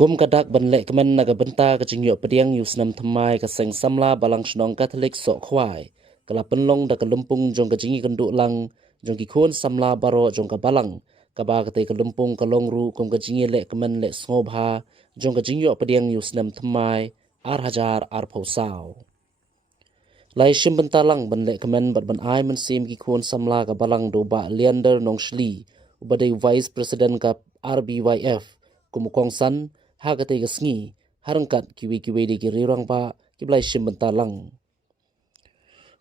Kum kadak ban lek kemen naga benta ka jingyo pediang yus nam thamai ka seng samla balang shnong Katolik sok khwai kala penlong da ka lumpung jong ka jingi kenduk lang jong ki khon samla baro jong ka balang ka ba ka te ka lumpung ka longru kum ka jingi lek kemen lek snobha jong ka jingyo pediang yus nam thamai ar hajar ar phosau lai shim benta lang ban lek kemen bat ban ai man sim ki khon samla ka balang do ba Leander nong shli ubadai vice president ka RBYF kumukong san hagate gasngi harangkat kiwi di kirirang pa kiblai shimbenta lang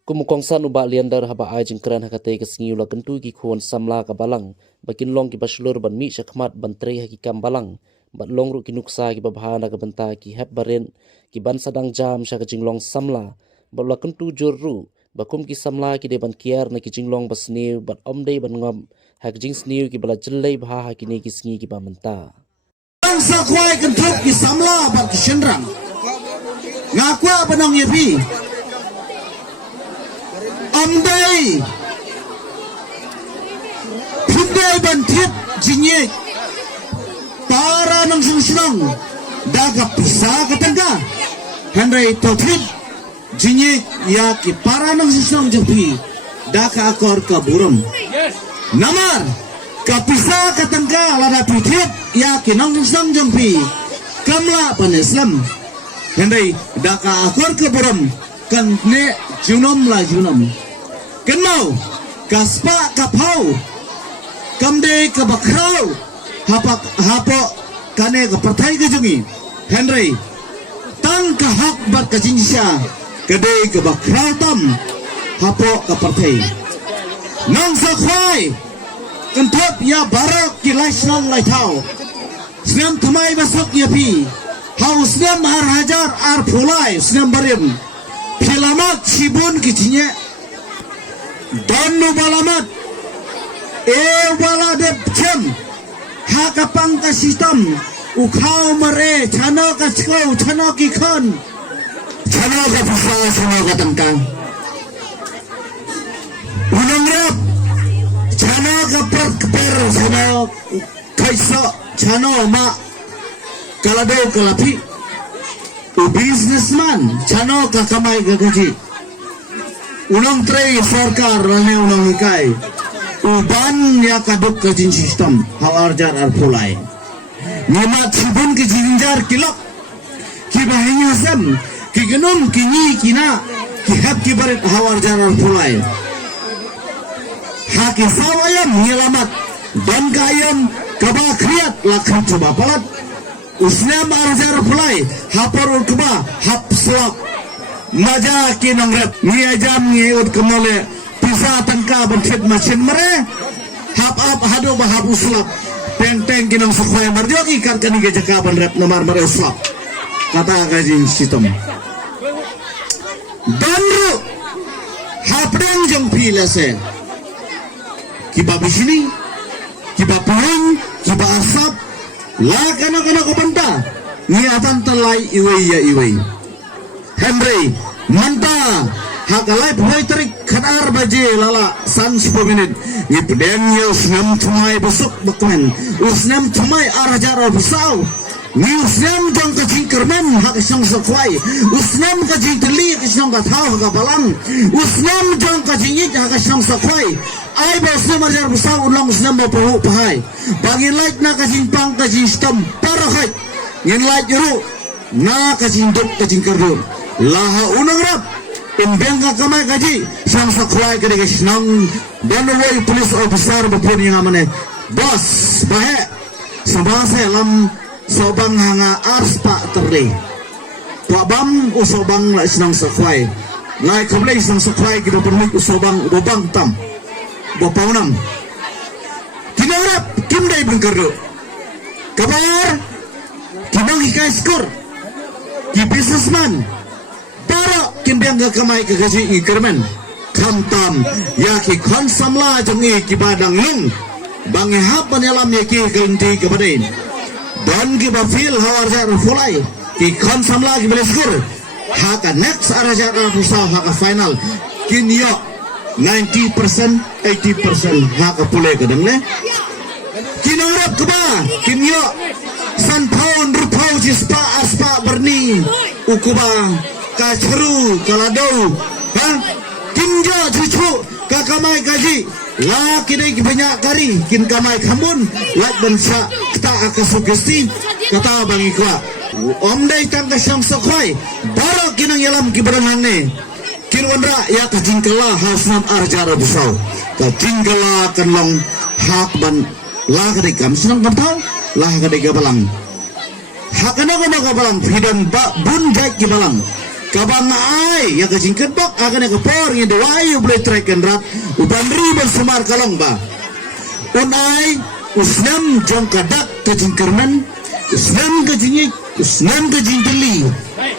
kumukong san uba Leander haba ai jingkran hagate gasngi ula kentu ki khon samla ka balang bakin long ki baslur ban mi shakmat ban tre haki kam balang bat long ru ki nuksa ki babhana ka benta ki hep baren ki ban sadang jam sha ka jinglong samla bala kentu jorru bakum ki samla ki de ban kiar na ki jinglong basniu bat omdei ban ngam hak jing sniu ki bala jellei bha ha ki ne ki sngi ki ba menta sa kwai kan thop ki samla bat ki shenrang ngakwa banong yepi amdai phindai ban thip jinye para nang sunsunang daga pisa katanga handai tothip jinye ya ki para nang sunsunang jepi daka akor ka buram namar kapisa katangka lada pitip ya kinong sang jengpi kamla pan Islam hendai daka akor ke buram kan ne junom la junom kan mau kaspa kapau kamde ke bakrau hapo kane ke pertai ke jungi hendai tang ke hak bar ke jinsya kede ke bakrau tam hapo ke pertai nang sakwai kentop ya barok ki lai snong lai thau snam thamai basok ya pi hau snam har hajar ar phulai snam barim philamat sibun ki jinye donu balamat e wala de chem ha kapang ka sistem ukhau mare chano ka chkau chano ki khon chano ka phasa chano ka tangkang unang rap chano ka per chano kaisa chano ma kalado kalapi u businessman chano ka kamai ka gaji unang tre sarkar rane unang ikai uban ya kaduk ka jin system hawar jar ar pulai nimat sibun ki jinjar kilok ki bahanya sam ki genum ki ni kina ki hab ki baret hawar jar ar pulai haki sawayam nyelamat dan kayam kaba kriat lakhan coba palat usnam arjar pulai haparul keba hap slap maja kinongrep ni ajam ni ut kemole pisa tangka bentit machin mere hap up hadu bahap uslap teng kinong sakway marjo ikan kani ge jaka rep nomor mere uslap kata gajin sistem danru hapdeng jong pilase kiba bisini kiba puing kiba asap la kana ko banta niatan telai iwei Henry manta hakalai boy terik khanar baje lala san 10 minit ni pedeng yo snam thumai besok bakmen usnam thumai arajar busau ni usnam jong ka jingkermen hak song sakwai usnam ka jingteli ka song ka thau ka balang usnam jong ka jingit hak song sakwai ai bosne marjar busau ulang usnam mapu pahai bagi like na ka jingpang ka jistom parakhai nyen like ru na ka jingduk ka jingkerdu laha unang rap imbengka kamai gaji sang sakwai kede gesnang danwoi police officer bapun yang amane bos bahe sabase lam sobang hanga arspa terle wabam usobang la senang sakwai ngai kamlei sang sakwai kita permik usobang ubang tam bapaunam kinarap kimdai bengkardo kabar kimang hikai skor ki businessman kimbiang ga kamai ke gaji ikermen kamtam ya ki kon samla jangi ki badang lung bang hap panelam ya ki genti ke badain don ki bafil hawar jar fulai ki kon samla ki beleskur haka next arajar pusau haka final kinyo 90% 80% haka pule ke dangle kinarap ke ba kinyo san paun rupau jispa aspa berni ukuba ka ceru kaladau ha kinja cucu ka kamai kaji la kidai banyak kari kin kamai kamun lat bensa kita akasugesti kata bang ikwa om dai tangka syam sokhoi baru kinang yalam kiberenang ne kin wandra ya kajingkela hasnam arjara busau kajingkela kenlong hak ban la kadai kam senang kaptau lah kadai gabalang hakana kana gabalang hidan ba bun jai kibalang kabang ai ya kajingket bak akan ya kapor yang dewai boleh trekken rat uban riban sumar kalong ba unai usnam jong kadak kajingkernan usnam kajingik usnam kajingteli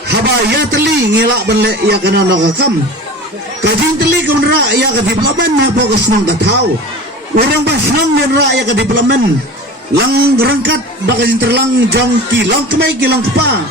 haba ya teli ngelak benle ya kana nakakam kajing teli kumra ya kadiplomen na po kasnong katau orang basnong ngenra ya kadiplomen lang rangkat bakajing terlang jong kilang kemai kilang kepa